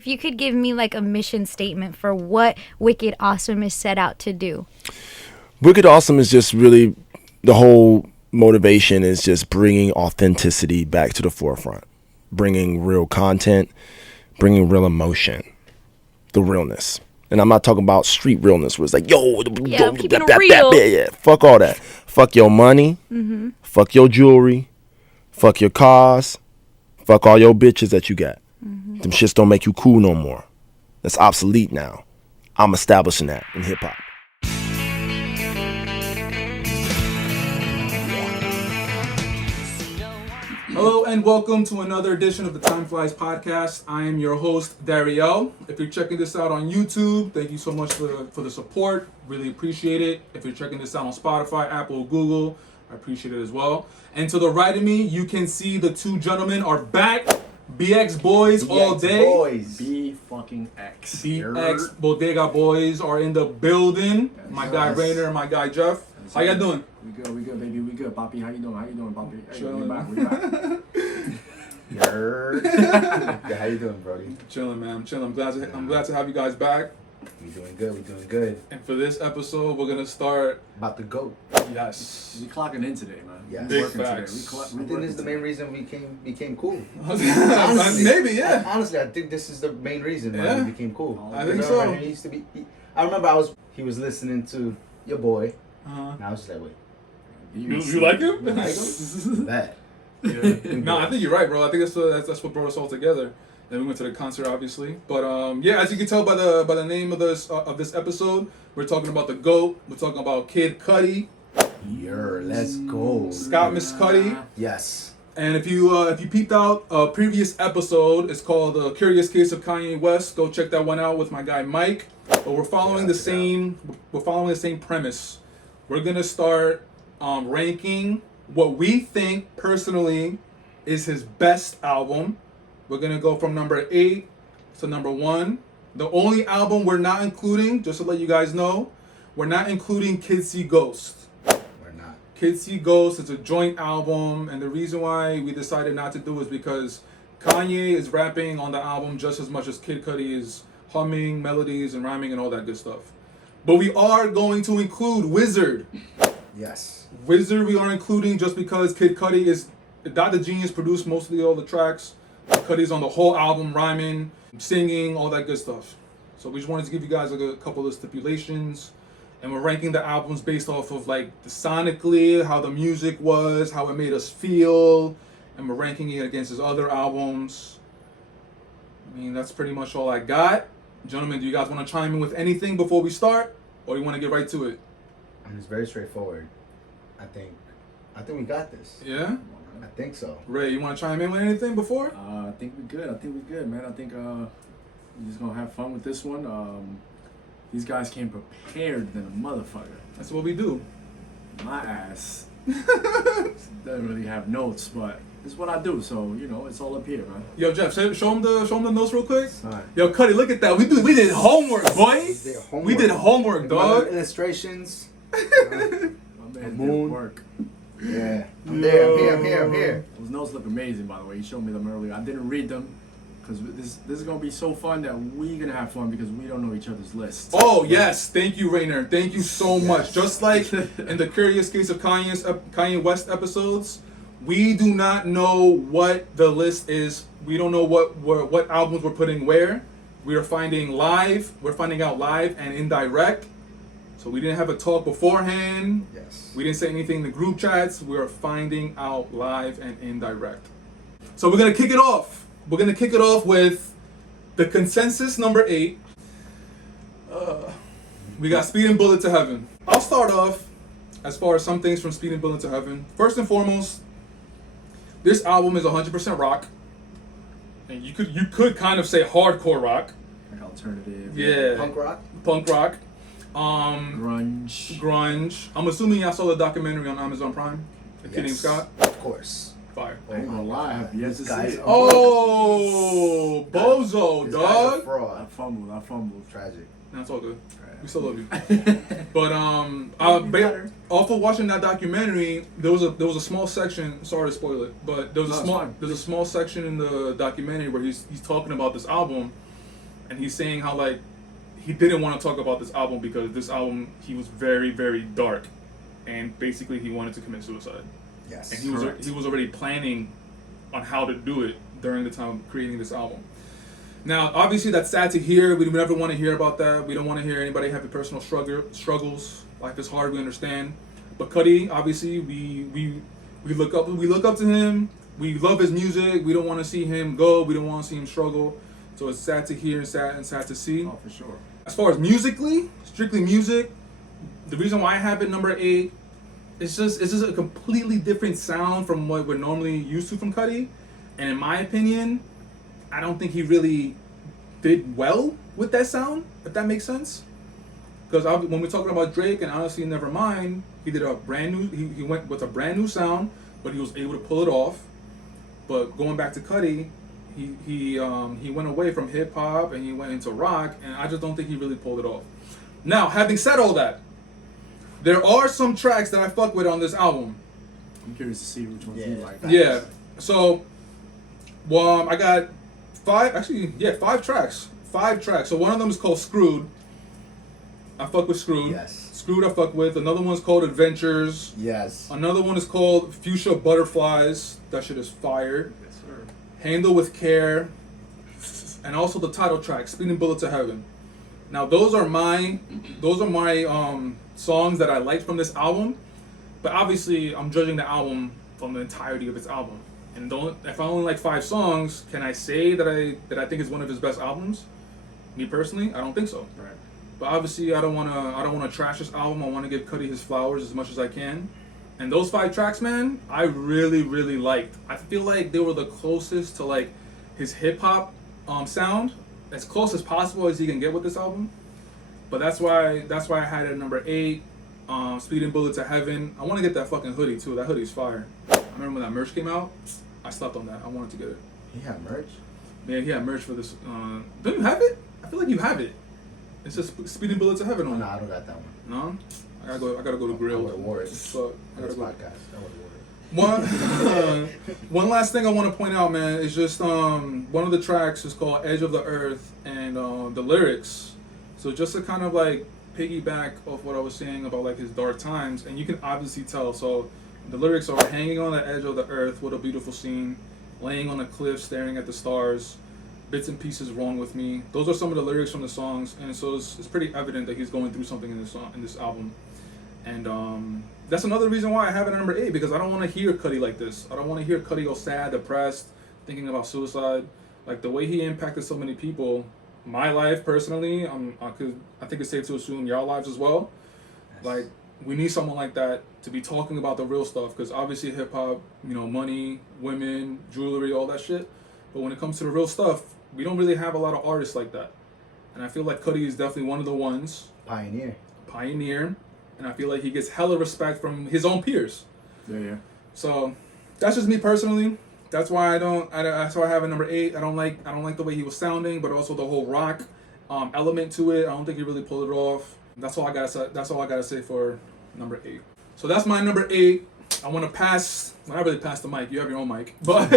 If you could give me like a mission statement for what Wicked Awesome is set out to do. Wicked Awesome is just really, the whole motivation is just bringing authenticity back to the forefront, bringing real content, bringing real emotion, the realness. And I'm not talking about street realness where it's like, keeping it real. Yeah, fuck all that. Fuck your money, fuck your jewelry, fuck your cars, fuck all your bitches that you got. Them shits don't make you cool no more. That's obsolete now. I'm establishing that in hip hop. Hello and welcome to another edition of the Time Flies podcast. I am your host, Dario. If you're checking this out on YouTube, thank you so much for the support. Really appreciate it. If you're checking this out on Spotify, Apple, Google, I appreciate it as well. And to the right of me, you can see the two gentlemen are back. BX Boys all day. Boys. B fucking X. BX Bodega Boys are in the building. My guy Rainer and my guy Jeff. How y'all doing? We good, baby. We good, Poppy. How you doing, Poppy? Hey, Chilling. we back. Yeah, how you doing, Brody? Chilling, man. I'm chilling. I'm glad to have you guys back. We doing good. And for this episode, we're gonna start. About to go. Yes. We clocking in today, man. Yes. Big Working facts. today. I think this is the main reason we became cool. Maybe, yeah. Honestly, I think this is the main reason why Yeah. we became cool. I think Because so. remember, I remember he was listening to your boy. Uh-huh. And I was just like, wait. You like him? You like him? That. Yeah. No, I think you're right, bro. I think that's what brought us all together. Then we went to the concert, obviously. But yeah, as you can tell by the name of this episode, we're talking about the GOAT. We're talking about Kid Cudi, Let's go. Scott Miss Cudi. Yes. And if you peeped out a previous episode, it's called The Curious Case of Kanye West. Go check that one out with my guy Mike. But we're following the same premise. We're gonna start ranking what we think personally is his best album. We're gonna go from number 8 to number 1. The only album we're not including, just to let you guys know, we're not including Kids See Ghost. We're not. Kids See Ghost is a joint album, and the reason why we decided not to do it is because Kanye is rapping on the album just as much as Kid Cudi is humming melodies and rhyming and all that good stuff. But we are going to include Wizard. Yes. Wizard we are including just because Kid Cudi is Dr. Genius produced mostly all the tracks. Cudi's on the whole album, rhyming, singing, all that good stuff. So we just wanted to give you guys like a couple of stipulations, and we're ranking the albums based off of like the sonically, how the music was, how it made us feel, and we're ranking it against his other albums. I mean, that's pretty much all I got. Gentlemen, do you guys want to chime in with anything before we start, or you want to get right to it? And it's very straightforward. I think we got this. Yeah? I think so. Ray, you want to chime in with anything before? I think we're good, man. I think we're just gonna have fun with this one. These guys came prepared than a motherfucker. That's what we do. My ass doesn't really have notes, but this is what I do. So it's all up here, man. Yo, Jeff, show him the notes real quick. Alright. Yo, Cudi, look at that. We did homework, boy. We did homework, dog. Illustrations. My man moon. did work. Yeah. I'm here. Those notes look amazing, by the way. You showed me them earlier. I didn't read them because this is gonna be so fun that we're gonna have fun because we don't know each other's lists. Oh yes, thank you, Rainer. Thank you so much. Just like in the Curious Case of Kanye West episodes, we do not know what the list is. We don't know what albums we're putting where. We are finding live. We're finding out live and indirect. So we didn't have a talk beforehand. Yes. We didn't say anything in the group chats. We are finding out live and indirect. So we're gonna kick it off. We're gonna kick it off with the consensus number 8. We got Speed and Bullet to Heaven. I'll start off as far as some things from Speed and Bullet to Heaven. First and foremost, this album is 100% rock, and you could kind of say hardcore rock. Like alternative. Yeah. Punk rock. Grunge. I'm assuming y'all saw the documentary on Amazon Prime, The Kid Named Yes. Scott. Of course. Fire. I ain't gonna lie, I have yet to see Guys, it. Oh, bozo, This guy's a dog. I fraud. fumbled. Tragic. That's all good. Right. We still love you. But Be better. off of watching that documentary, there was a small section. Sorry to spoil it, but there was No, a it's small fine. there's a small section in the documentary where he's talking about this album, and he's saying how like he didn't want to talk about this album because this album he was very very dark, and basically he wanted to commit suicide. Yes. And he was already planning on how to do it during the time of creating this album. Now, obviously, that's sad to hear. We never want to hear about that. We don't want to hear anybody having personal struggles. Life is hard. We understand. But Cudi, obviously, we look up to him. We love his music. We don't want to see him go. We don't want to see him struggle. So it's sad to hear and sad to see. Oh, for sure. As far as musically, strictly music, the reason why I have it number 8, it's just a completely different sound from what we're normally used to from Cudi. And in my opinion, I don't think he really did well with that sound, if that makes sense. Because when we're talking about Drake and Honestly Nevermind, he did a brand new, he went with a brand new sound, but he was able to pull it off. But going back to Cudi, he went away from hip hop and he went into rock, and I just don't think he really pulled it off. Now, having said all that, there are some tracks that I fuck with on this album. I'm curious to see which ones you like. Yeah. So, well, I got 5 tracks. 5 tracks. So one of them is called Screwed. I fuck with Screwed. Yes. Screwed I fuck with. Another one's called Adventures. Yes. Another one is called Fuchsia Butterflies. That shit is fire. Yes, sir. Handle with Care. And also the title track, Speeding Bullet to Heaven. Now those are my songs that I liked from this album. But obviously I'm judging the album from the entirety of its album. And if I only like 5 songs, can I say that I think it's one of his best albums? Me personally, I don't think so. Right. But obviously, I don't wanna trash this album. I want to give Cudi his flowers as much as I can. And those 5 tracks, man, I really really liked. I feel like they were the closest to like his hip hop sound, as close as possible as he can get with this album. But that's why I had it at number 8. Speeding Bullet to Heaven. I want to get that fucking hoodie too. That hoodie's fire. I remember when that merch came out. I slept on that. I wanted to get it. He had merch? Man, he had merch for this. Don't you have it? I feel like you have it. It says Speeding Bullet to Heaven Oh, on no, it. I don't got that one. No? I gotta go to Grill. I would have wore it. Fuck. I gotta This go. podcast. I would have wore it. One last thing I want to point out, man, is just one of the tracks is called Edge of the Earth, and the lyrics. So just to kind of like piggyback off what I was saying about like his dark times, and you can obviously tell. So the lyrics are hanging on the edge of the earth, what a beautiful scene, laying on a cliff, staring at the stars, bits and pieces wrong with me. Those are some of the lyrics from the songs, and so it's pretty evident that he's going through something in this album. And that's another reason why I have it at number 8, because I don't want to hear Cudi like this. I don't want to hear Cudi go sad, depressed, thinking about suicide. Like the way he impacted so many people, my life personally, I think it's safe to assume y'all lives as well. Yes. Like we need someone like that to be talking about the real stuff, because obviously hip hop, money, women, jewelry, all that shit. But when it comes to the real stuff, we don't really have a lot of artists like that. And I feel like Cudi is definitely one of the ones. Pioneer. And I feel like he gets hella respect from his own peers. Yeah. So that's just me personally. That's why that's why I have it number 8. I don't like the way he was sounding, but also the whole rock element to it. I don't think he really pulled it off. That's all I gotta say for number 8. So that's my number 8. I want to pass. Well, not really pass the mic. You have your own mic, but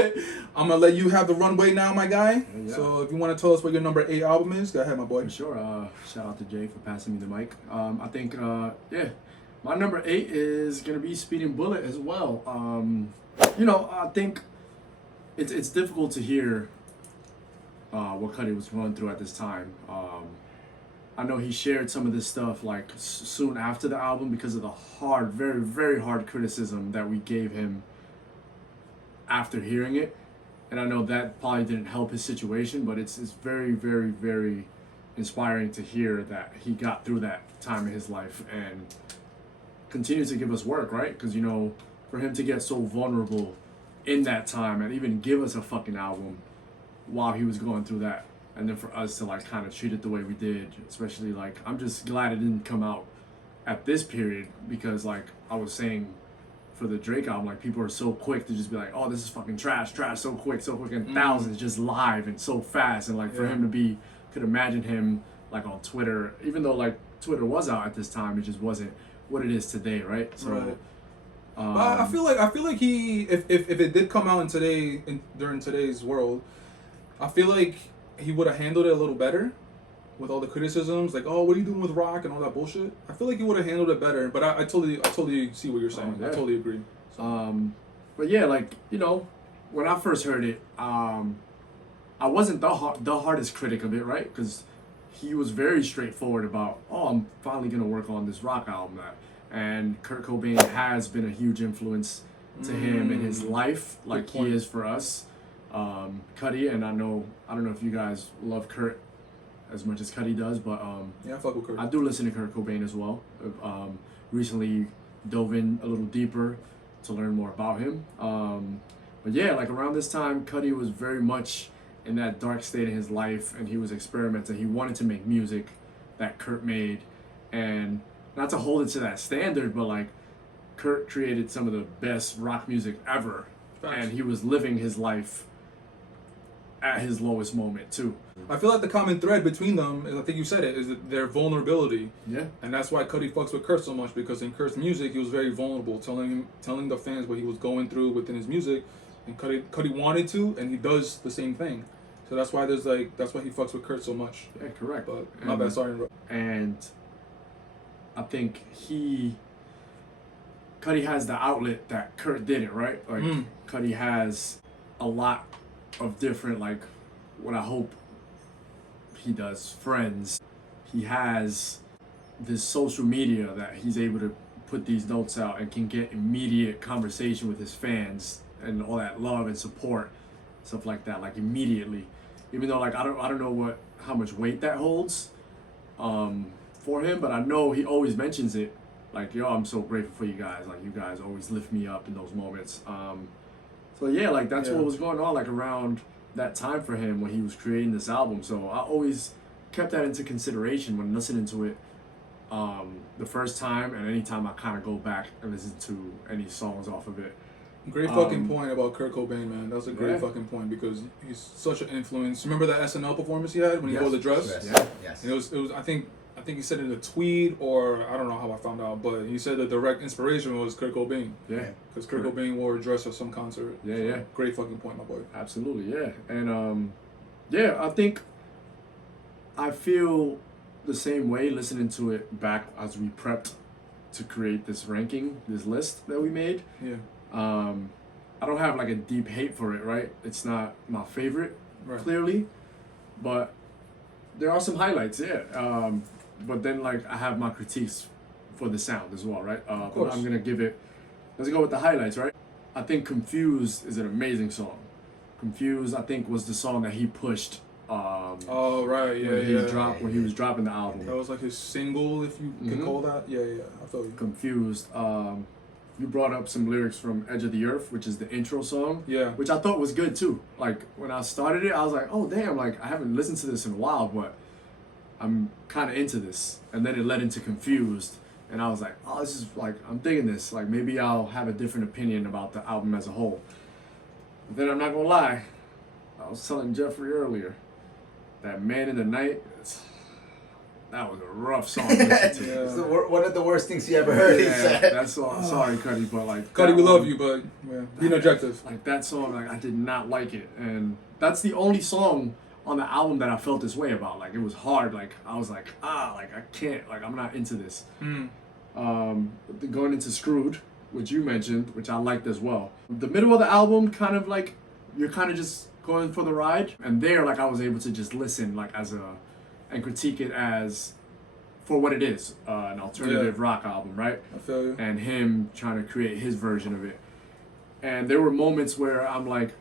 I'm gonna let you have the runway now, my guy. Yeah. So if you want to tell us what your number 8 album is, go ahead, my boy. For sure. Shout out to Jay for passing me the mic. I think, my number 8 is going to be Speeding Bullet as well. I think it's difficult to hear what Cudi was going through at this time. I know he shared some of this stuff like soon after the album because of the hard, very, very hard criticism that we gave him after hearing it. And I know that probably didn't help his situation, but it's very, very, very inspiring to hear that he got through that time in his life and continues to give us work, right? Because, for him to get so vulnerable in that time and even give us a fucking album while he was going through that, and then for us to like kind of treat it the way we did, especially like I'm just glad it didn't come out at this period, because like I was saying for the Drake album, like people are so quick to just be like, oh, this is fucking trash, so quick, and thousands just live and so fast, and like for him to be, could imagine him like on Twitter, even though like Twitter was out at this time, it just wasn't what it is today, right? So right. I feel like he, if it did come out during today's world, I feel like he would have handled it a little better, with all the criticisms, like, oh, what are you doing with rock and all that bullshit. I feel like he would have handled it better. But I totally see what you're saying. Yeah. I totally agree. But yeah, like, you know, when I first heard it, I wasn't the hardest critic of it, right? Because he was very straightforward about, oh, I'm finally gonna work on this rock album. And Kurt Cobain has been a huge influence to him in his life, like he is for us. Cudi, and I don't know if you guys love Kurt as much as Cudi does, but Yeah, I fuck with Kurt. I do listen to Kurt Cobain as well. Recently dove in a little deeper to learn more about him. But yeah, like around this time, Cudi was very much in that dark state in his life, and he was experimenting. He wanted to make music that Kurt made, and not to hold it to that standard, but like Kurt created some of the best rock music ever, and he was living his life at his lowest moment too. I feel like the common thread between them, is, I think you said it, is their vulnerability. Yeah. And that's why Cudi fucks with Kurt so much, because in Kurt's music, he was very vulnerable, telling the fans what he was going through within his music, and Cudi wanted to, and he does the same thing. So that's why that's why he fucks with Kurt so much. Yeah, correct. But my bad, sorry. And I think Cudi has the outlet that Kurt didn't, right? Like Cudi has a lot of different, like, what I hope he does, friends. He has this social media that he's able to put these notes out and can get immediate conversation with his fans and all that love and support, stuff like that, like immediately. Even though, like, I don't know how much weight that holds for him, but I know he always mentions it, like, yo, I'm so grateful for you guys, like, you guys always lift me up in those moments. So yeah, like, that's what was going on, like, around that time for him when he was creating this album. So I always kept that into consideration when listening to it the first time, and anytime I kind of go back and listen to any songs off of it. Great fucking point about Kurt Cobain, man. That was a great fucking point, because he's such an influence. Remember that SNL performance he had when he wore the dress? Yes. And it was. I think he said in a tweet, or I don't know how I found out, but he said the direct inspiration was Kurt Cobain. Yeah. Because Kurt Cobain wore a dress at some concert. Yeah, So, yeah. Great fucking point, my boy. Absolutely, yeah. And yeah, I think I feel the same way listening to it back as we prepped to create this ranking, this list that we made. Yeah. I don't have like a deep hate for it, right? It's not my favorite, clearly, but there are some highlights, yeah. But then, like, I have my critiques for the sound as well, right? But I'm gonna give it. Let's go with the highlights, right? I think "Confused" is an amazing song. "Confused," I think, was the song that he pushed. Oh right, yeah, When he was dropping the album. That was like his single, if you can call that. Yeah. I feel you. "Confused." You brought up some lyrics from "Edge of the Earth," which is the intro song. Yeah. Which I thought was good too. Like, when I started it, I was like, oh damn, like, I haven't listened to this in a while, but I'm kind of into this. And then it led into "Confused," and I was like, oh, this is like, I'm digging this. Like, maybe I'll have a different opinion about the album as a whole. But then I'm not gonna lie, I was telling Jeffrey earlier that "Man in the Night," that was a rough song to listen to. It's one of the worst things he ever heard. He said. That's all. Sorry, Cudi, but like, Cudi, we love you, but being objective. Like, that song, like, I did not like it, and that's the only song on the album that I felt this way about. Like, it was hard. Like, I was like, like, I can't. Like, I'm not into this. Going into "Screwed," which you mentioned, which I liked as well. The middle of the album, kind of like, you're kind of just going for the ride, and there, like, I was able to just listen, like, and critique it as for what it is, an alternative rock album, right? I feel you. And him trying to create his version of it. And there were moments where I'm like,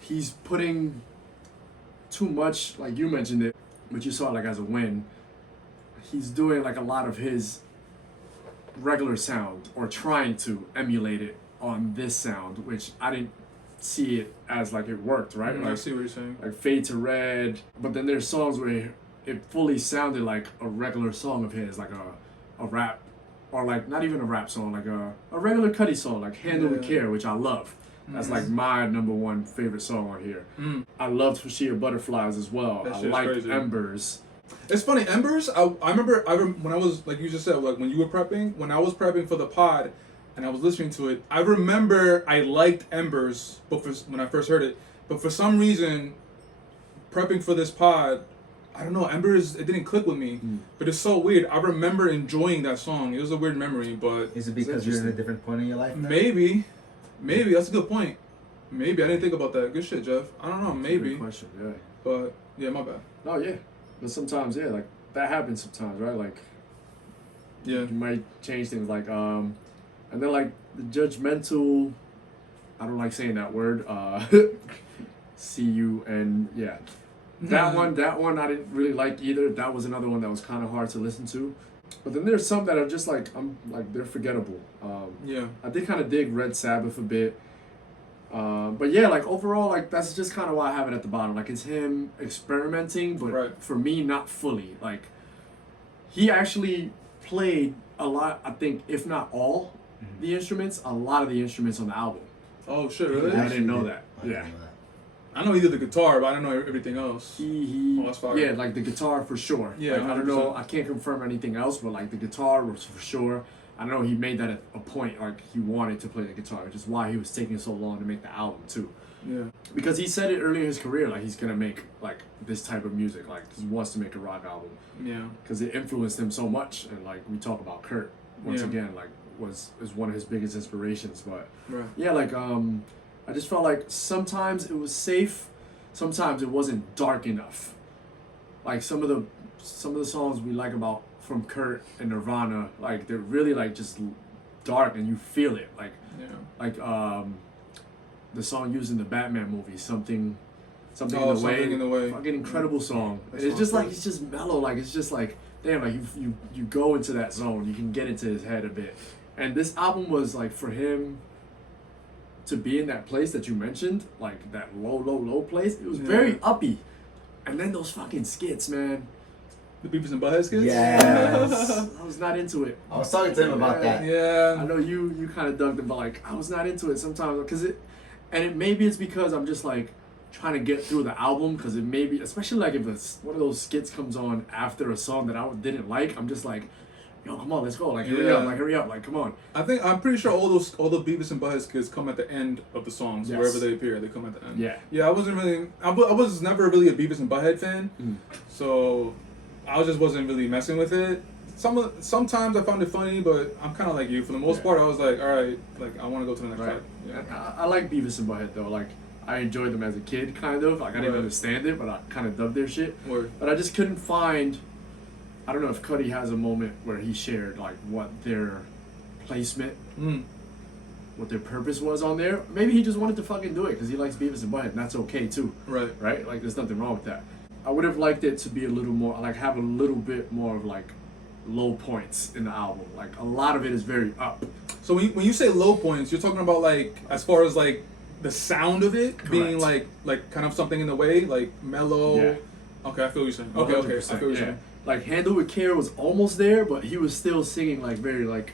he's putting too much, like you mentioned it, but you saw it like as a win. He's doing like a lot of his regular sound, or trying to emulate it on this sound, which I didn't see it as like it worked, right? I see what you're saying. Like "Fade to Red," but then there's songs where it fully sounded like a regular song of his, like a rap, or like not even a rap song, like a regular Cudi song, like "Handle with Care," which I love. That's like my number one favorite song on here. I loved "For Sheer Butterflies" as well. I liked crazy. "Embers." It's funny, "Embers." I remember when I was, like you just said, like when you were prepping, when I was prepping for the pod, and I was listening to it, I remember I liked "Embers, but when I first heard it, but for some reason, prepping for this pod, I don't know. Embers, it didn't click with me, but it's so weird. I remember enjoying that song. It was a weird memory, but Is it because you're in a different point in your life? maybe that's a good point. Maybe I didn't think about that. Good shit, Jeff. I don't know. That's a Maybe, good question. Yeah. but yeah, my bad. No, yeah. But sometimes, yeah, like that happens sometimes, right? Like Yeah, you might change things, like and then like the judgmental. I don't like saying that word. See you and yeah. That one I didn't really like either. That was another one that was kind of hard to listen to. But then there's some that are just like they're forgettable. yeah, I did kind of dig Red Sabbath a bit. But yeah, like overall, like that's just kind of why I have it at the bottom. Like it's him experimenting, but Right. for me, not fully. Like he actually played a lot. I think, if not all, the instruments. A lot of the instruments on the album. Oh shit, really? I didn't know that. I didn't Yeah. know that. I know he did the guitar, but I don't know everything else. He Oh, that's fire. yeah, like the guitar for sure. Yeah, like, I don't know. 100%. I can't confirm anything else, but like the guitar was for sure. I know he made that a point. Like he wanted to play the guitar, which is why he was taking so long to make the album too. Yeah, Because he said it earlier in his career, like he's gonna make like this type of music, like he wants to make a rock album, yeah, because it influenced him so much. And like we talk about Kurt once Yeah. again, like is one of his biggest inspirations. But right. yeah, like I just felt like sometimes it was safe, sometimes it wasn't dark enough. Like some of the songs we like about from Kurt and Nirvana, like they're really like just dark and you feel it. Like Yeah. like the song used in the Batman movie, something Oh, in the Something way. in the Way. Fucking incredible song. That And it's just song's like great. it's just mellow. Like it's just like damn. Like you go into that zone. You can get into his head a bit. And this album was like for him to be in that place that you mentioned, like that low place. It was Yeah. very uppy. And then those fucking skits, man. The Beavis and Butthead skits? Yes. I was not into it. I was talking to him about that. I Yeah. know you kind of dug them, but like I was not into it sometimes because maybe it's because I'm just like trying to get through the album, because it may be, especially like if one of those skits comes on after a song that I didn't like, I'm just like, yo, come on, let's go, like hurry up, like come on. I'm pretty sure all the Beavis and Butthead skits come at the end of the songs. Yes. Wherever they appear, they come at the end. Yeah. Yeah, I was never really a Beavis and Butthead fan, Mm. so I just wasn't really messing with it. Sometimes I found it funny, but I'm kind of like you. For the most Yeah. part, I was like, all right, like I want to go to the next Right. part. Yeah. And I like Beavis and Butthead though. Like I enjoyed them as a kid, kind of. Like I didn't Right. understand it, but I kind of dug their shit. Word. But I just couldn't find. I don't know if Cudi has a moment where he shared like what their placement, Mm. what their purpose was on there. Maybe he just wanted to fucking do it because he likes Beavis and Butthead, and that's okay too, Right. right? Like there's nothing wrong with that. I would have liked it to be a little more, like have a little bit more of like low points in the album. Like a lot of it is very up. So when you say low points, you're talking about like as far as like the sound of it being Correct. like kind of something in the way, like mellow. Yeah. Okay, I feel what you're saying. Okay, I 100%, feel what you're yeah. saying. Like Handle with Care was almost there, but he was still singing like very like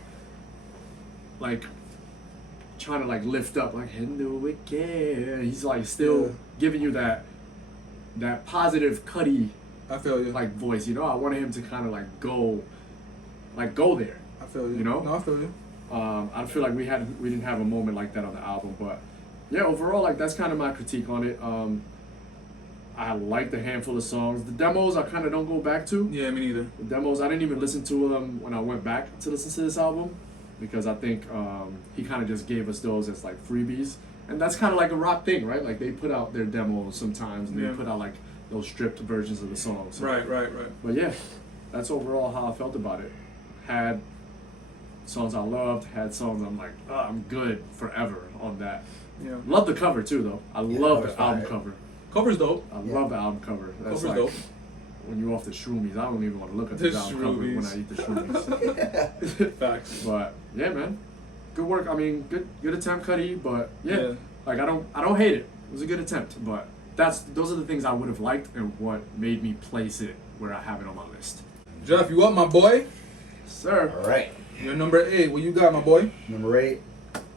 trying to like lift up, like Handle with Care. He's like still Yeah. giving you that positive Cudi I feel you. like voice. You know, I wanted him to kind of like go there. I feel you. you know? No, I feel you. I feel like we didn't have a moment like that on the album, but yeah, overall, like that's kind of my critique on it. I like the handful of songs. The demos I kind of don't go back to. Yeah, me neither. The demos I didn't even listen to them when I went back to listen to this album, because I think he kind of just gave us those as like freebies, and that's kind of like a rock thing, right? Like they put out their demos sometimes, and Yeah. they put out like those stripped versions of the songs. So- Right. But yeah, that's overall how I felt about it. Had songs I loved, had songs I'm like, oh, I'm good forever on that. Yeah. Love the cover too, though. I Yeah, love cover's the album fire. cover. Cover's dope. I Yeah. love the album cover. That's Cover's like dope. when you're off the shroomies. I don't even want to look at The the album cover when shroomies. I eat the shroomies. Facts. But yeah, man, good work. I mean, good attempt, Cudi. But yeah, Yeah. like I don't hate it. It was a good attempt. But those are the things I would have liked and what made me place it where I have it on my list. Jeff, you up, my boy? Sir. All right. You're number 8. What you got, my boy? Number 8.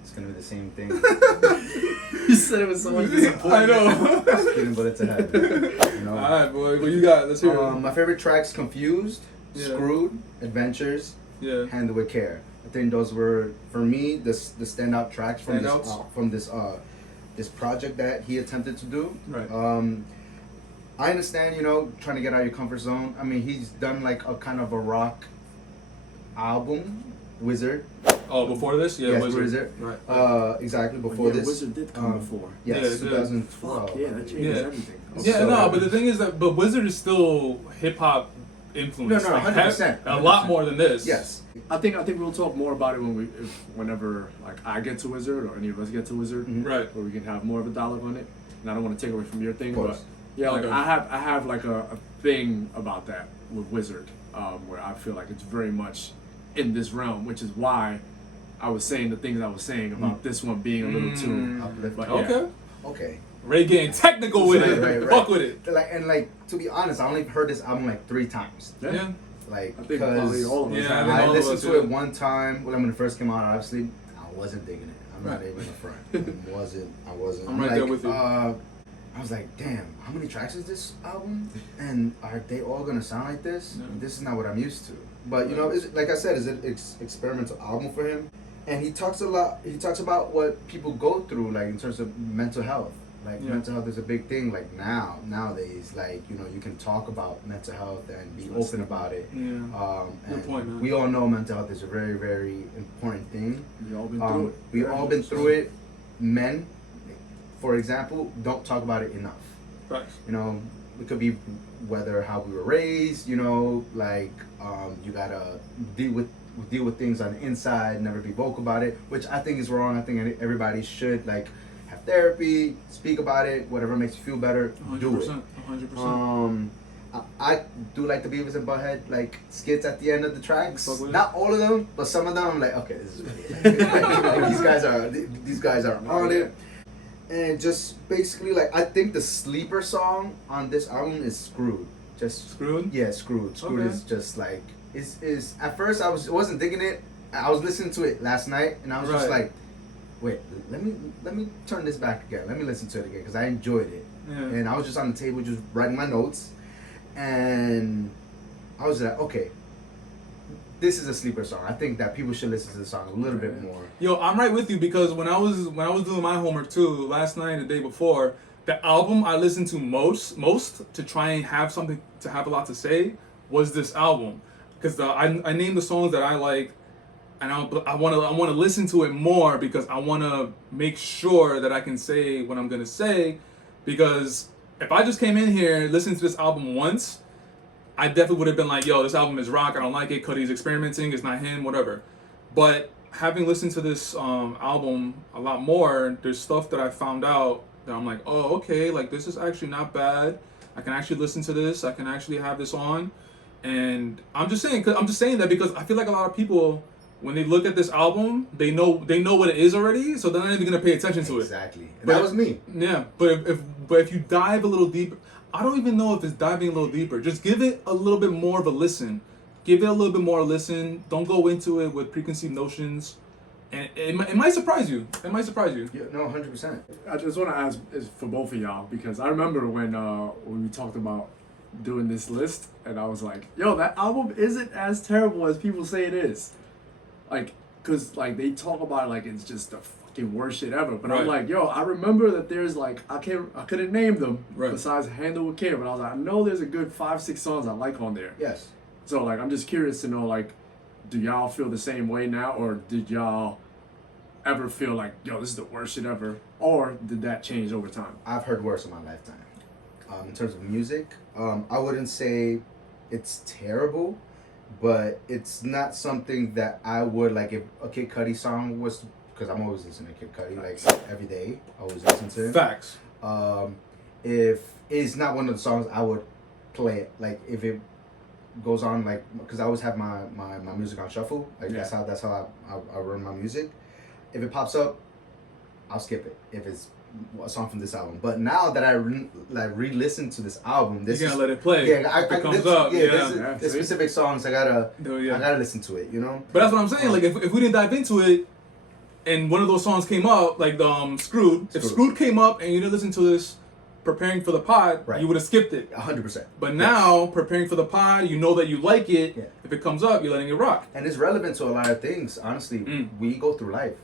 It's gonna be the same thing. You said it was so much disappointment. I know. Speeding bullets ahead. You know. All right, boy. What you got? Let's hear it. My favorite tracks: Confused, Yeah. Screwed, Adventures, Yeah. Handle with Care. I think those were, for me, the standout tracks from Standouts? this project that he attempted to do. Right. I understand, trying to get out of your comfort zone. I mean, he's done like a kind of a rock album, Wizard. Oh, before this, yeah, Yes, Wizard. Wizard. Right. Exactly before this. Wizard did come before. Yes, Yeah, it did. 2012. Yeah, that changes Yeah. everything. Yeah, So- no, but the thing is that, but Wizard is still hip hop influence. No, 100%. A lot more than this. Yes. I think we'll talk more about it whenever like I get to Wizard or any of us get to Wizard, Mhm. Right. where we can have more of a dialogue on it. And I don't want to take away from your thing, Of course. but yeah, like Okay. I have like a thing about that with Wizard, where I feel like it's very much in this realm, which is why I was saying the things I was saying about this one being a little too. Uplift. But Okay. Okay. Ray getting technical with it. Right. Fuck with it. Like to be honest, I only heard this album like 3 times. Yeah. Like, I think probably because all of us. Yeah, have. I think I all of listened us, to yeah. it one time when it first came out. Obviously, I wasn't digging it. I'm not even a front. I wasn't. I'm right there with you. I was like, damn, how many tracks is this album? And are they all gonna sound like this? No. This is not what I'm used to. But it's, like I said, it's an experimental album for him, and he talks a lot. He talks about what people go through, like in terms of mental health. Like Yeah. mental health is a big thing. Like nowadays, like you can talk about mental health and be open about it. Yeah. Good And point, man. we all know mental health is a very, very important thing. We all been through it. We've all been through it. Men, for example, don't talk about it enough. Facts. It could be whether how we were raised. Like you gotta deal with things on the inside, never be vocal about it, which I think is wrong. I think everybody should like have therapy, speak about it, whatever makes you feel better, do it. 100%. I do like the Beavis and Butthead like skits at the end of the tracks. Fuck with it. Not all of them, but some of them I'm like, okay, this is really these guys are on it. And just basically like I think the sleeper song on this album is Screwed. Just Screwed? Yeah, Screwed. Screwed Okay. is just like is at first I wasn't digging it. I was listening to it last night and I was just Right. like, wait, let me turn this back again. Let me listen to it again because I enjoyed it. Yeah. And I was just on the table just writing my notes, and I was like, okay, this is a sleeper song. I think that people should listen to the song a little bit more. Yo, I'm right with you because when I was doing my homework too last night and the day before, the album I listened to most to try and have something to have a lot to say was this album because I named the songs that I like. And I want to listen to it more because I want to make sure that I can say what I'm gonna say. Because if I just came in here listening to this album once, I definitely would have been like, "Yo, this album is rock. I don't like it. Cudi's experimenting. It's not him. Whatever." But having listened to this album a lot more, there's stuff that I found out that I'm like, "Oh, okay. Like this is actually not bad. I can actually listen to this. I can actually have this on." And I'm just saying that because I feel like a lot of people, when they look at this album, they know what it is already, so they're not even gonna pay attention to it. Exactly. And But- that was me. Yeah, but if you dive a little deeper, I don't even know if it's diving a little deeper. Just give it a little bit more of a listen. Give it a little bit more listen. Don't go into it with preconceived notions, and it might surprise you. It might surprise you. Yeah, no, 100%. I just want to ask is for both of y'all because I remember when we talked about doing this list and I was like, yo, that album isn't as terrible as people say it is. Like, cause like they talk about it like it's just the fucking worst shit ever. But I'm Right. like, yo, I remember that there's like I couldn't name them Right. besides Handle with Care, but I was like, I know there's a good 5-6 songs I like on there. Yes. So like I'm just curious to know like, do y'all feel the same way now, or did y'all ever feel like, yo, this is the worst shit ever, or did that change over time? I've heard worse in my lifetime. In terms of music, I wouldn't say it's terrible, but it's not something that I would like if a Kid Cudi song was, because I'm always listening to Kid Cudi like every day. I always listen to him. Facts. If it's not one of the songs I would play it, like if it goes on like, because I always have my music on shuffle, like Yeah. that's how I run my music. If it pops up, I'll skip it if it's a song from this album. But now that I re-listen to this album, this You're is gonna let it play. yeah, if it comes this, up. yeah, Yeah. there's see? specific songs I gotta Yeah. I gotta listen to it, you know. But that's what I'm saying. Like if we didn't dive into it, and one of those songs came up, like the Screwed. If Screwed. Screwed came up and you didn't listen to this, preparing for the pod, Right. you would have skipped it. 100%. But now, preparing for the pod, you know that you like it. Yeah. If it comes up, you're letting it rock. And it's relevant to a lot of things. Honestly, Mm. we go through life.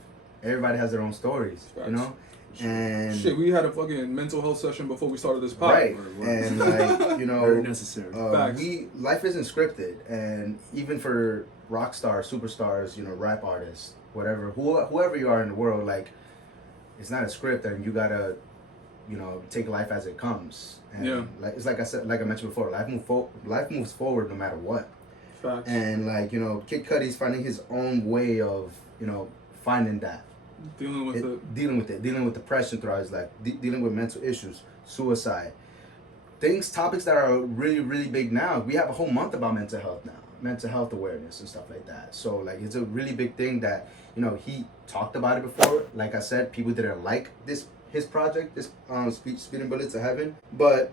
Everybody has their own stories, Facts. you know. And Shit, we had a fucking mental health session before we started this pod. right, and like, you know, Very necessary. Facts. life isn't scripted, and even for rock stars, superstars, you know, rap artists, whatever, whoever you are in the world, like, it's not a script, and you gotta, you know, take life as it comes. And Yeah. like it's like I said, like I mentioned before, life moves forward no matter what. Facts. And like, you know, Kid Cudi's finding his own way of, you know, finding that. Dealing with Dealing with depression throughout his life, dealing with mental issues, suicide, topics that are really, really big now. We have a whole month about mental health now, mental health awareness and stuff like that. So like, it's a really big thing that, you know, he talked about it before. Like I said, people didn't like his project, this Speeding Bullet to Heaven, but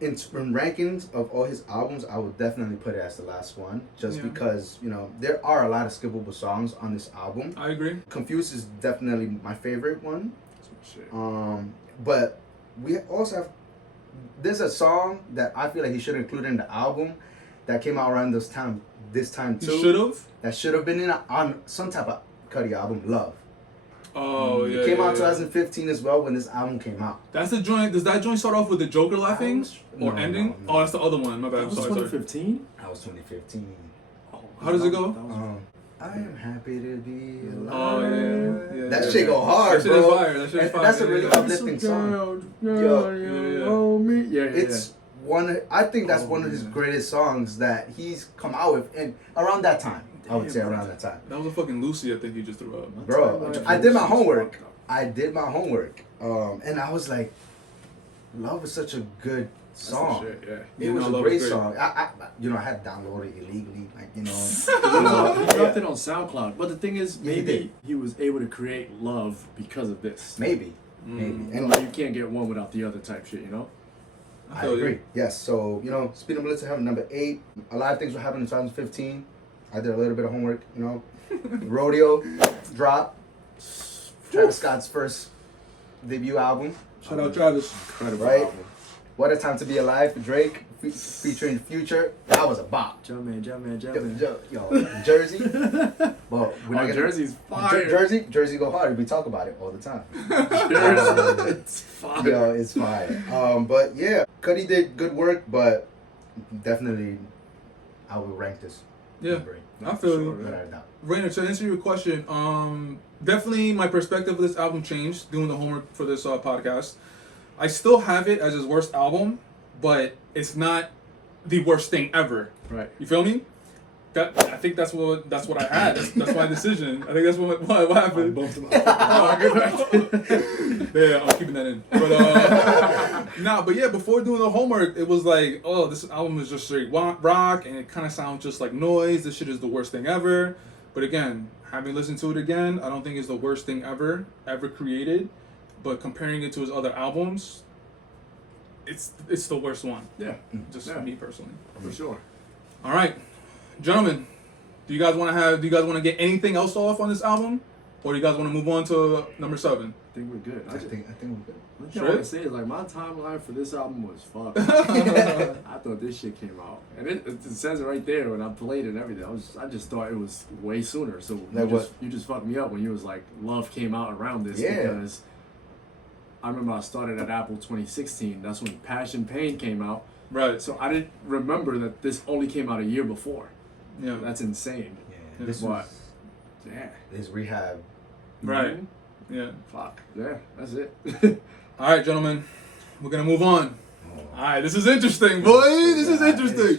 in rankings of all his albums, I would definitely put it as the last one, just because, you know, there are a lot of skippable songs on this album. I agree. Confused is definitely my favorite one. Shit. But we also have, there's a song that I feel like he should include in the album that came out around this time too. You should have. That should have been on some type of Cudi album, Love. Oh yeah. It came out yeah. 2015 as well when this album came out. That's the joint. Does that joint start off with the Joker laughing or No, ending? no. Oh, that's the other one. My bad. That I'm was sorry. 2015. That was 2015. How does it go? I am happy to be alive. Oh yeah. That shit go hard, That shit bro. is fire. That shit is fire. That's a really Yeah. uplifting song. Yeah. It's one. I think that's one of his greatest songs that he's come out with, and around that time, I would say around that time. That was a fucking Lucy. I think you just threw up. Bro, I did my homework. And I was like, Love is such a good song. Shit, yeah. It You was know, a Love great is song. I I had downloaded it illegally, like, you know. He dropped it on SoundCloud, but the thing is, Yeah, he maybe did. he was able to create love because of this. Maybe. And And like, you can't get one without the other type shit, you know? I feel you. agree. Yes. So, you know, Speeding Bullets to Heaven, number 8. A lot of things were happening in 2015. I did a little bit of homework, you know. Rodeo drop. Travis Scott's first debut album. Shout out Travis. Incredible Right? album. What a Time to Be Alive for Drake, featuring Future. That was a bop. Jumpman. Yo, Jersey. Well, we're not gonna- Jersey's fire. Jersey go hard. We talk about it all the time. It's fire. Yo, it's fire. But yeah, Cudi did good work, but definitely I would rank this. Yeah, number 8. I feel you. Without a doubt. Rainer, to answer your question, definitely my perspective of this album changed doing the homework for this podcast. I still have it as his worst album, but it's not the worst thing ever. Right. You feel me? I think that's what I had. That's my decision. I think that's what happened. Bumped him out. Yeah, I'm keeping that in. But but yeah, before doing the homework, it was like, oh, this album is just straight rock, and it kind of sounds just like noise. This shit is the worst thing ever. But again, having listened to it again, I don't think it's the worst thing ever created. But comparing it to his other albums, it's the worst one. Yeah. Just Yeah. me personally. For sure. All right, gentlemen, do you guys want to get anything else off on this album, or do you guys want to move on to number 7? I think we're good. I think we're good. One thing I Sure. want to say is, like, my timeline for this album was fucked. I thought this shit came out, and it says it right there when I played it and everything. I just thought it was way sooner. So Like you just fucked me up when you was like, Love came out around this. Yeah. Because I remember I started at Apple 2016. That's when Passion Pain came out. Right. So I didn't remember that this only came out a year before. Yeah. That's insane. Yeah, this What? was Yeah. his rehab. Right. Mhm. Yeah. Fuck. Yeah. That's it. All right, gentlemen, we're gonna move on. All right, this is interesting, boy. This is interesting.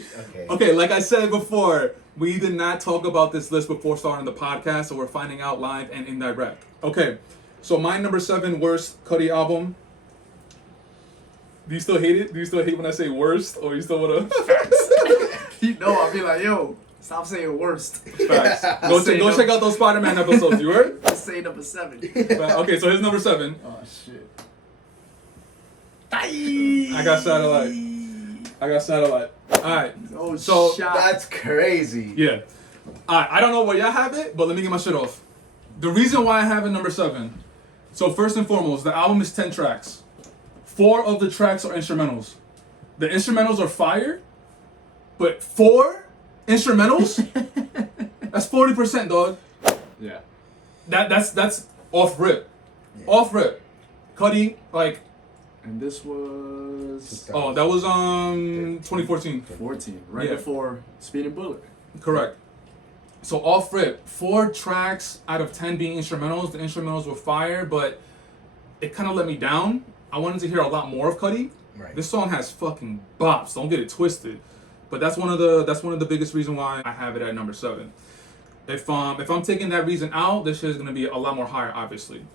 Okay, like I said before, we did not talk about this list before starting the podcast, so we're finding out live and indirect. Okay, so my number 7 worst Cudi album. Do you still hate it? Do you still hate when I say worst, or you still wanna? You know, I'll be like, yo, stop saying worst. Facts. Go check out those Spider-Man episodes. You heard? Let's say number 7. Okay, so here's number 7. Oh shit. I got satellite. All right. Oh, So, shot. That's crazy. Yeah. Alright, I don't know where y'all have it, but let me get my shit off. The reason why I have it number 7. So first and foremost, the album is 10 tracks. 4 of the tracks are instrumentals. The instrumentals are fire, but 4 instrumentals? That's 40%, dog. Yeah. That's off rip. Off rip. Cudi, like, And this was oh, that was 2014. 14, right Yeah. before Speeding Bullet. Correct. So off rip, 4 tracks out of 10 being instrumentals. The instrumentals were fire, but it kind of let me down. I wanted to hear a lot more of Cudi. Right. This song has fucking bops. Don't get it twisted. But that's one of the biggest reason why I have it at number 7. If I'm taking that reason out, this shit is gonna be a lot more higher, obviously.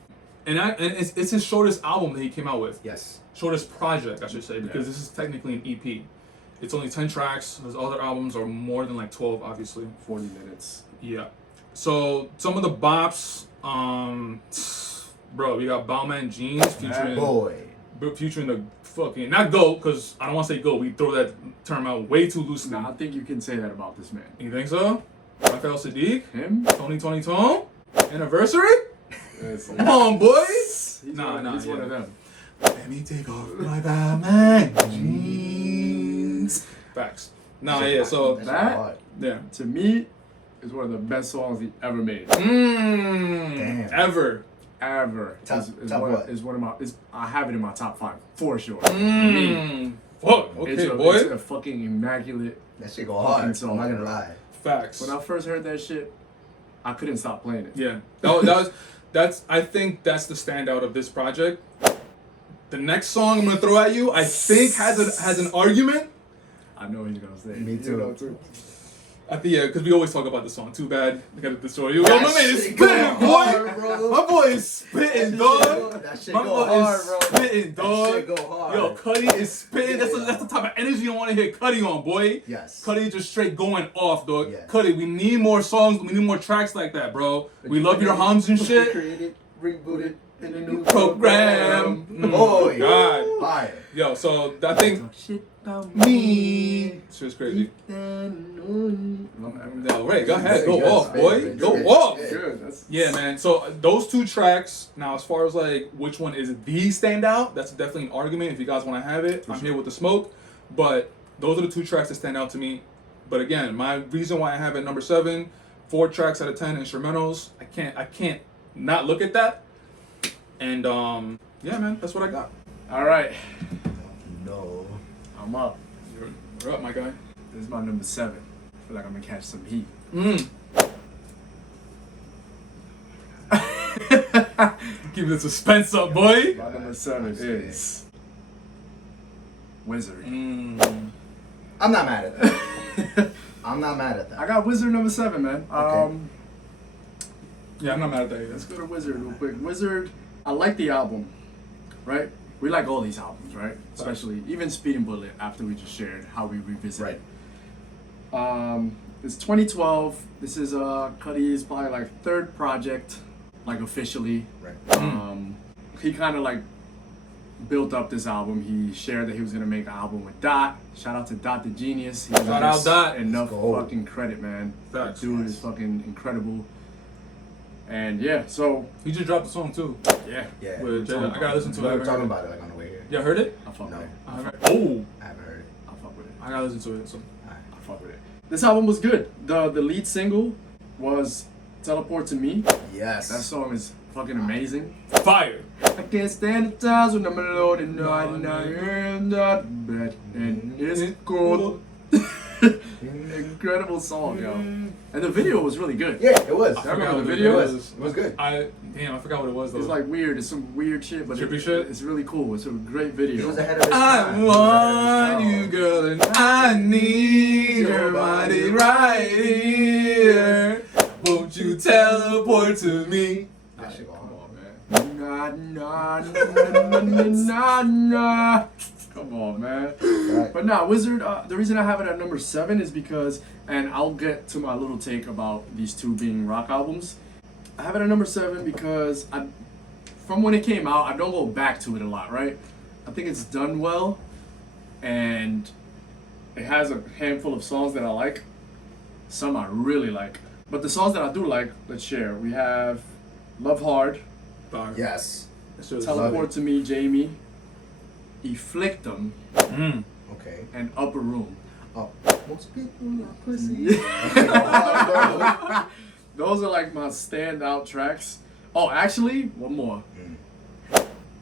And it's his shortest album that he came out with. Yes. Shortest project, I should say, because this is technically an EP. It's only 10 tracks. His other albums are more than like 12, obviously. 40 minutes. Yeah. So some of the bops, bro, we got Bowman Jeans featuring featuring the fucking not GOAT, because I don't want to say GOAT. We throw that term out way too loosely. Nah, I think you can say that about this man. You think so? Raphael Sadiq, Him? Tony Tone, Anniversary. Yes. Come on, boys. He's Nah, he's one yeah. of them. Let me take off my Bowman Jeans. Facts. Nah, yeah. So That, yeah. to me, is one of the best songs he ever made. Damn. Ever. Ever. Top one, what? is one of my. I have it in my top 5 for sure. Fuck. Okay, It's boy. a fucking immaculate. That shit go Fucking hard. song, I'm not gonna bro. lie. Facts. When I first heard that shit, I couldn't stop playing it. Yeah, I think that's the standout of this project. The next song I'm gonna throw at you, I think has an argument. I know what he's gonna say. Me You too. know, too. I think because we always talk about the song. Too bad I gotta destroy you. Yo, That my man is shit spitting, go hard, boy. bro. My boy is spitting, dog. That shit My go boy hard, is bro. spitting, That dog. shit go hard. Yo, Cudi is spitting. That's the type of energy I want to hear Cudi on, boy. Yes. Cudi just straight going off, dog. Yes. Cudi, we need more songs. We need more tracks like that, bro. We love your hums and shit. Created, rebooted, in a new Program. Oh, my God. Fire. Yo, so I think Shit about me. Shit's crazy. No, Ray, go ahead. Go Good, off, good, boy. good, Go good. off. Yeah. Good. That's Yeah, man. So those 2 tracks. Now, as far as like which one is the standout, that's definitely an argument. If you guys want to have it, I'm here with the smoke. But those are the 2 tracks that stand out to me. But again, my reason why I have it number 7, 4 tracks out of 10 instrumentals. I can't not look at that. And yeah, man, that's what I got. all right. No. I'm up. You're up, my guy. This is my number 7. I feel like I'm gonna catch some heat. Keep the suspense up, boy. My number 7 is Wizard. I'm not mad at that. I'm not mad at that. I got Wizard number 7, man. Okay. Yeah, I'm not mad at that either. Let's go to Wizard real quick. Wizard, I like the album, right? We like all these albums, right? Especially even Speeding Bullet after we just shared how we revisit it. It's 2012. This is Cudi's probably like 3rd project, like officially. Right. He kind of like built up this album. He shared that he was gonna make an album with Dot. Shout out to Dot the Genius. He Shout out gets Dot. Enough Let's go. fucking credit, man. That Facts. dude is fucking incredible. And yeah, so He just dropped a song too. yeah, Yeah. With Jay. I gotta listen to We it. were talking about it like on the way here. Yeah, heard it? I fuck No. with it. I haven't heard it. I fuck with it. I gotta listen to it. So I fuck with it. This album was good. The lead single was Teleport to Me. Yes. That song is fucking amazing. fire. I can't stand the times when I'm alone and I am not bad and it's cold. Incredible song, yo. And the video was really good. Yeah, it was. I I forgot remember what the it video. was. It was good. I forgot what it was though. It's like weird. It's some weird shit, but Trippy shit? it's really cool. It's a great It video. was ahead of its I time. want you, girl, and I need your body right here. Won't you teleport to me? That shit go hard. Nah, nah, nah, nah, nah. Come on, man. Right. But nah, Wizard, the reason I have it at number 7 is because, and I'll get to my little take about these 2 being rock albums. I have it at number 7 because from when it came out, I don't go back to it a lot, right? I think it's done well, and it has a handful of songs that I like. Some I really like. But the songs that I do like, let's share. We have Love Hard, Fire. Yes. That shit was Teleport to Me, Jamie, Afflictum, Okay. and Upper Room. Oh. Most people are pussy. Those are like my standout tracks. Oh, actually, one more.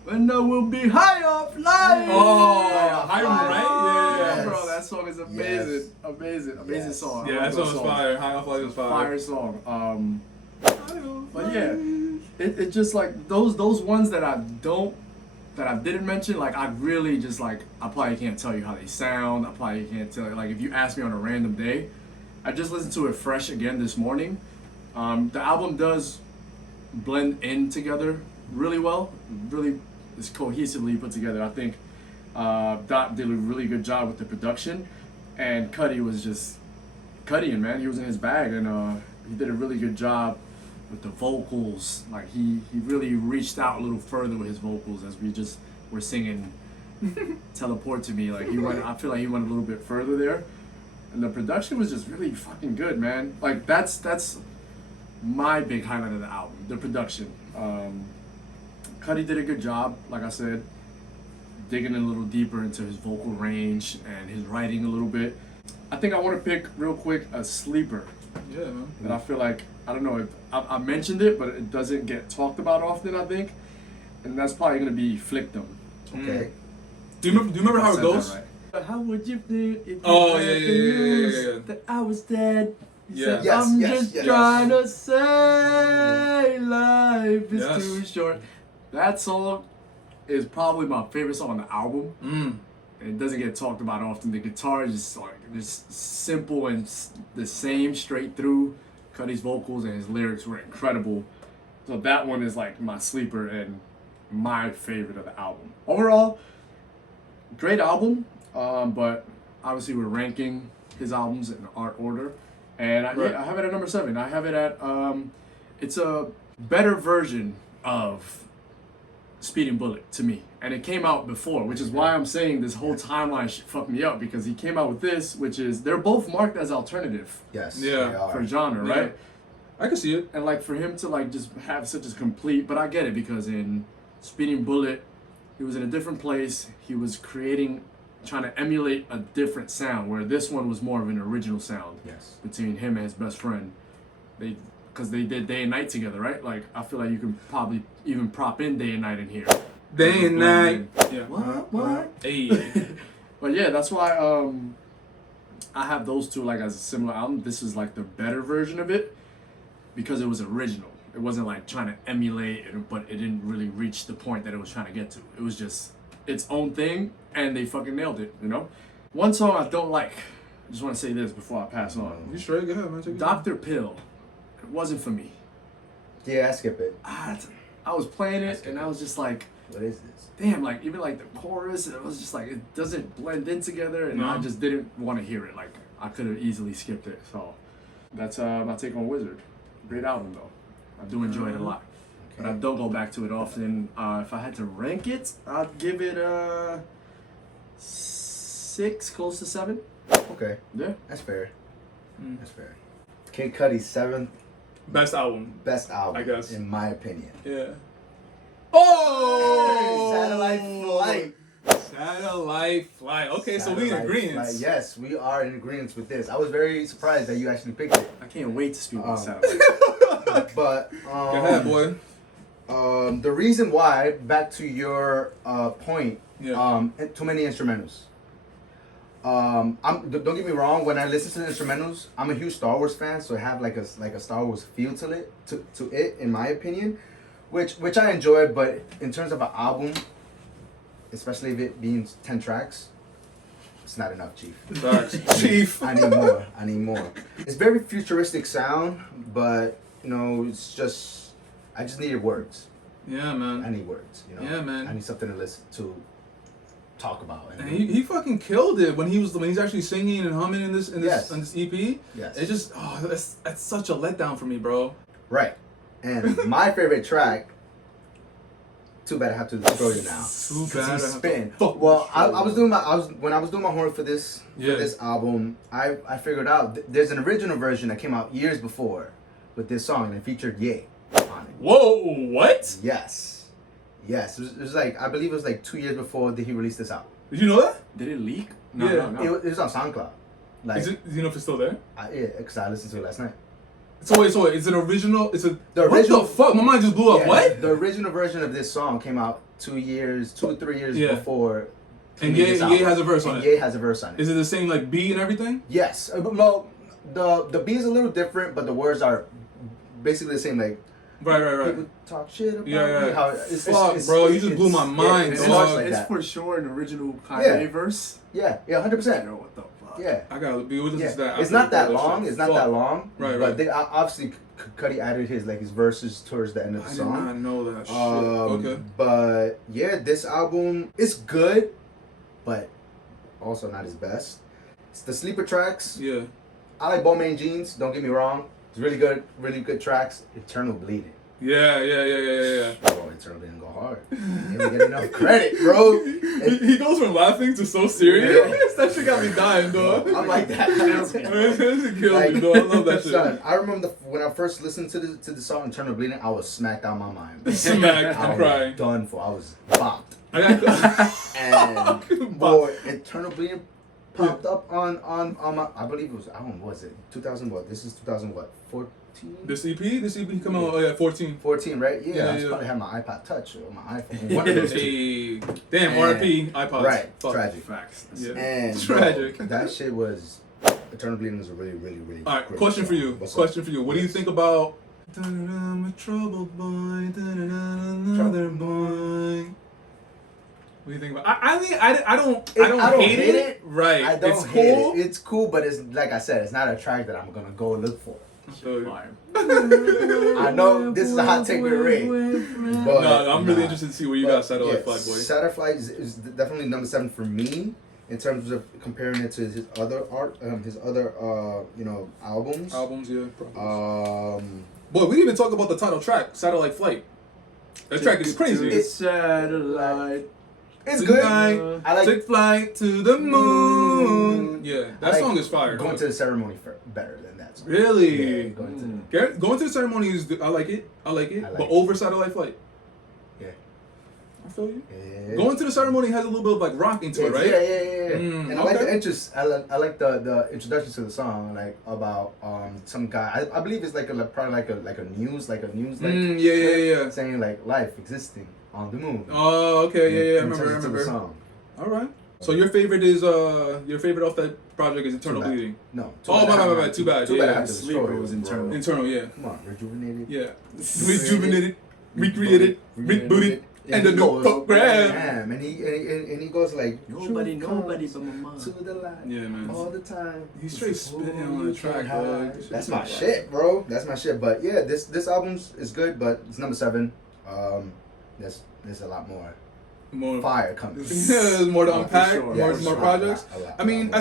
When I will be high off life. Oh, Hiram, right? Yeah. Yes. Bro, that song is amazing. Yes. Amazing Yes. song. I Yeah, love that song was fire. High Off Life was fire. Fire song. But yeah, it just like those ones that I didn't mention, like I really just like I probably can't tell you how they sound. I probably can't tell you, like if you ask me on a random day. I just listened to it fresh again this morning. The album does blend in together really well. Really is cohesively put together. I think Dot did a really good job with the production, and Cudi was just Cudi, man. He was in his bag, and he did a really good job with the vocals. Like he really reached out a little further with his vocals as we just were singing "Teleport to Me." Like I feel like he went a little bit further there, and the production was just really fucking good, man. Like that's my big highlight of the album, the production. Cudi did a good job, like I said, digging a little deeper into his vocal range and his writing a little bit. I think I want to pick real quick a sleeper Yeah, man. that I feel like, I don't know if I mentioned it, but it doesn't get talked about often, I think. And that's probably going to be Flick Them. Okay. Do you remember how it goes? Right. How would you feel if you Oh, had yeah, to yeah, yeah, lose yeah, yeah. that I was dead? He Yeah. said, Yes, I'm yes, just yes. trying to say life is Yes. too short. That song is probably my favorite song on the album. It doesn't get talked about often. The guitar is just like just simple and the same straight through. Cudi's vocals and his lyrics were incredible. So that one is like my sleeper and my favorite of the album. Overall, great album. But obviously we're ranking his albums in art order, and Right. I have it at number 7. I have it at it's a better version of Speeding Bullet to me, and it came out before, which is why I'm saying this whole timeline should fuck me up, because he came out with this, which is they're both marked as alternative Yes. Yeah. they are. for genre, Yeah. right? I can see it. And like for him to like just have such a complete, but I get it, because in Speeding Bullet, he was in a different place. He was trying to emulate a different sound, where this one was more of an original sound Yes. between him and his best friend. Because they did Day and Night together, right? Like I feel like you can probably even prop in Day and Night in here. Day and night. Yeah. What? Hey. But yeah, that's why I have those two like as a similar album. This is like the better version of it because it was original. It wasn't like trying to emulate it, but it didn't really reach the point that it was trying to get to. It was just its own thing, and they fucking nailed it, you know? One song I don't like, I just want to say this before I pass on. You straight? Go ahead, man. Take it. Dr. Pill, it wasn't for me. Yeah, I skip it. I was playing it, and I was just like, What is this? damn, like even like the chorus, it was just like it doesn't blend in together, and No. I just didn't want to hear it. Like I could have easily skipped it. So that's my take on Wizard. Great album though. I do enjoy it a lot, but I don't go back to it often. If I had to rank it, I'd give it a 6, close to 7. Okay, Yeah. that's fair. Mm. That's fair. Kid Cudi's 7th Best album. best album, I guess. in my opinion. Yeah. Oh! Satellite Flight. Satellite Flight. Okay, so we in Satellite agreement. Flight. Yes, we are in agreement with this. I was very surprised that you actually picked it. I can't wait to speak about Um, Satellite. But Go ahead, boy. the reason why, back to your point, Yeah. too many instrumentals. Don't get me wrong. When I listen to the instrumentals, I'm a huge Star Wars fan, so I have like a Star Wars feel to it, in my opinion, which I enjoy. But in terms of an album, especially if it being 10 tracks, it's not enough, Chief. Facts. Chief. I need more. I need more. It's very futuristic sound, but it's just I just needed words. Yeah, I man. need words. Yeah, man. I need something to listen to, talk about. And he fucking killed it when he's actually singing and humming in this Yes. on this EP. Yes. It's just that's such a letdown for me, bro. Right. And my favorite track. Too bad I have to throw you now. Too 'Cause bad. I have he's to spitting. fuck Well, with you. when I was doing my homework for this Yeah. album, I figured out there's an original version that came out years before with this song, and it featured Ye on it. Whoa, what? Yes. Yes. It was like, I believe it was like 2 years before that he released this out. Did you know that? Did it leak? Yeah. No. It was on SoundCloud. Like, Do you know if it's still there? because I listened to it last night. So wait, it's an original. It's a The what original- the fuck? My mind just blew up. Yeah, What? The original version of this song came out 2 or 3 years Yeah. before. And this Ye album. has a verse on And it. Ye has a verse on it. Is it the same like B and everything? Yes. Well, the beat is a little different, but the words are basically the same. Like Right. people talk shit about Yeah. me. How Fuck, bro, you just blew my mind, It It's, dog. starts like it's that. for sure an original Yeah. Kanye verse. Yeah, 100%. Yo, what the fuck? Yeah. I gotta be with Yeah. to that. It's after not we that play long. shit. It's not Fuck. that long. Right. But they obviously Cudi added his verses towards the end of the I did song. not know that shit. Okay. But yeah, this album is good, but also not his best. It's the sleeper tracks. Yeah. I like Bowman Jeans. Don't get me wrong. It's really good tracks. Eternal Bleeding. Yeah. Oh, Eternal Bleeding go hard. You didn't get enough credit, bro. He goes from laughing to so serious. That shit got me dying, dog. I'm like that. That shit kills me, dog. I love that shit. Son, I remember when I first listened to the song Eternal Bleeding, I was smacked out of my mind. Smacked. I I'm was crying. done for. I was bopped. I got. And boy, Eternal Bleeding popped up on my, I believe it was, I don't know, was it 2000 what? This is 2000 what? 14? This EP come out. Oh yeah, 14. 14, right? Yeah, Yeah, I yeah. probably had my iPod Touch or my iPhone. One of those two. Hey, damn, And- RIP iPods. Right, Fuck. tragic. Facts. Yeah. And Tragic. bro, that shit was, Eternal Bleeding was a really All right, great question song. for you. What's up? Question for you. What do you Yes. think about? I'm a troubled boy. Another boy. What do you think about? I mean, I don't hate it. Right. I don't it's hate cool. it. It's cool, but it's like I said, it's not a track that I'm gonna go look for. So- Fire. I know this is a hot take with Ray, but No, I'm really nah. interested to see where you But, got Satellite yeah, Flight, boy. Satellite Flight is definitely number 7 for me in terms of comparing it to his other albums. Albums, yeah. Probably. Um, Boy, we didn't even talk about the title track, Satellite Flight. That track is crazy. It's satellite. it's good. Tonight, I like take flight to the moon. Yeah, that I like song is fire. Going dog. to the ceremony better than that. Song. Really? Yeah, going to Going to the ceremony is. I like it. I like but it. over Satellite Flight. Yeah. I feel you. Yeah. Going to the ceremony has a little bit of like rock into it, right? Yeah. And I like okay. the interest. I like the introduction to the song, like about some guy. I believe it's probably like a news Yeah. saying like life existing on the moon. Oh, okay, yeah. I And remember. turns into the song. All right. So your favorite is your favorite off that project is Eternal Too Bad. Bleeding. No. Oh, my bad. Too bad. Too Yeah, bad. I had to Sleeper destroy was it, bro. internal. Internal, yeah. Come on, rejuvenated. Yeah. Rejuvenated, recreated, rebooted, and a he new goes, program. Damn, and he goes like Nobody "Truth but comes my mom. to the light Yeah, man. all the time. He's straight spitting on the track, High. dog. That's my shit, bro. That's my shit. But yeah, this album is good, but it's number 7. There's a lot more More fire coming. Yeah, there's more to Oh, for unpack, sure. more Yeah, more for projects. A lot, I mean, a lot.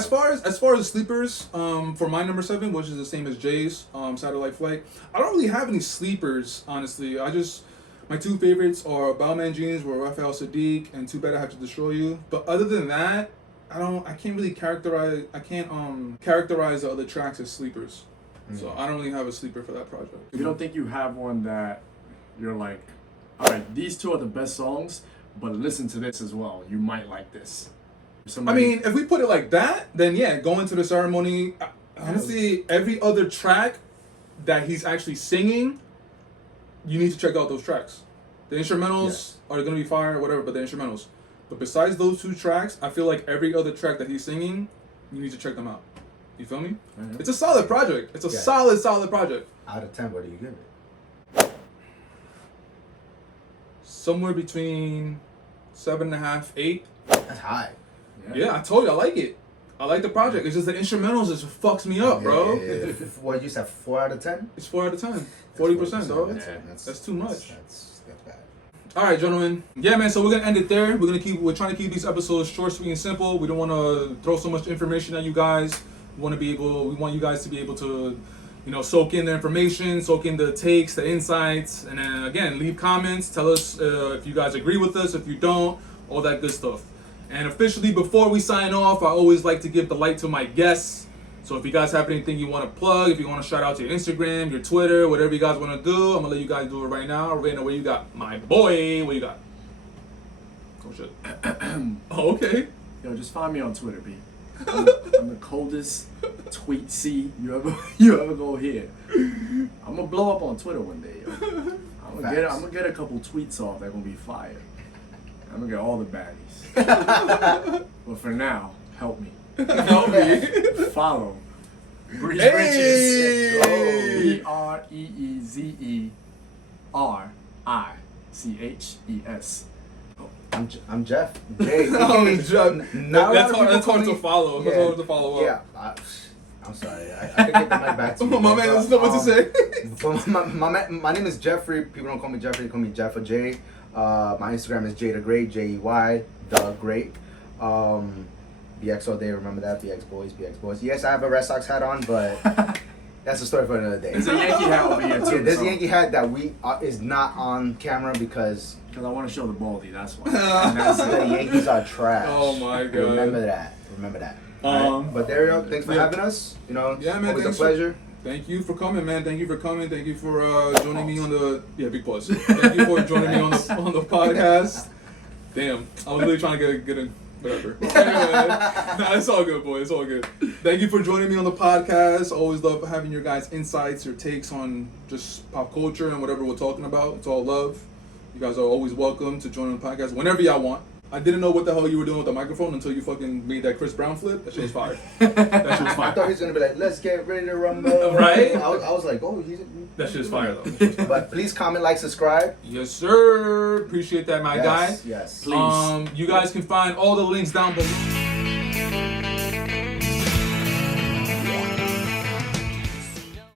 as far as sleepers, for my number 7, which is the same as Jay's, Satellite Flight. I don't really have any sleepers, honestly. My 2 favorites are Bowman Jeans with Raphael Sadiq and Too Bad I Have to Destroy You. But other than that, I can't really characterize the other tracks as sleepers. So I don't really have a sleeper for that project. If you don't think you have one that you're like, all right, these 2 are the best songs, but listen to this as well. You might like this. I mean, if we put it like that, then yeah, going to the ceremony. Honestly, every other track that he's actually singing, you need to check out those tracks. The instrumentals are gonna be fire, whatever, but the instrumentals. But besides those 2 tracks, I feel like every other track that he's singing, you need to check them out. You feel me? Mhm. It's a solid project. It's a Yeah. solid project. Out of 10, what do you give it? Somewhere between 7.5, 8. That's high. Yeah, I told you I like it. I like the project. It's just the instrumentals just fucks me up, bro. Yeah. What you said, 4 out of 10? It's 4 out of 10. 40%, dog. That's too much. That's bad. All right, gentlemen. Yeah, man. So we're gonna end it there. We're trying to keep these episodes short, sweet, and simple. We don't want to throw so much information at you guys. We want you guys to be able to, soak in the information, soak in the takes, the insights, and then again, leave comments. Tell us if you guys agree with us, if you don't, all that good stuff. And officially, before we sign off, I always like to give the light to my guests. So if you guys have anything you want to plug, if you want to shout out to your Instagram, your Twitter, whatever you guys want to do, I'm gonna let you guys do it right now. Raina, what you got? My boy, what you got? Oh shit. Oh, okay. Yo, just find me on Twitter, B. I'm the coldest tweet you ever go hear. I'm gonna blow up on Twitter one day, yo. I'm gonna get a couple tweets off that gonna be fire. I'm gonna get all the baddies. But for now, help me. Help me. Follow Breeze Hey! Bridges. BREEZERICHES. I'm Jeff. Jay. Oh, Jeff. Not a lot That's of hard. people That's call hard me- to follow. That's hard to follow up. Yeah. I'm sorry. I could get the mic back to you. My man doesn't know what to say. But my name is Jeffrey. People don't call me Jeffrey. They call me Jeff or Jay. My Instagram is Jay the Great. JEY the Great. BX all day. Remember that. BX boys. Yes, I have a Red Sox hat on, but that's a story for another day. There's a Yankee hat over here too. Yeah, there's so- a Yankee hat that is not on camera because Because I want to show the baldy, that's why. and that's the Yankees are trash. Oh my God. Remember that. But there you go. Thanks for Yeah. having us. You know, Yeah, man, always a thanks for- pleasure. Thank you for coming, man. Thank you for coming. Thank you for joining me on the big pause. Thank you for joining me on the podcast. Damn, I was really trying to get in. Whatever. Anyway, nah, it's all good, boy. It's all good. Thank you for joining me on the podcast. Always love having your guys' insights, your takes on just pop culture and whatever we're talking about. It's all love. You guys are always welcome to join the podcast whenever y'all want. I didn't know what the hell you were doing with the microphone until you fucking made that Chris Brown flip. That shit was fire. That shit was I thought fire. he was gonna be like, "Let's get ready to rumble." Right? I was like, "Oh, he's." That shit is fire though. But please comment, like, subscribe. Yes, sir. Appreciate that, my guy. Yes. Please. You guys can find all the links down below.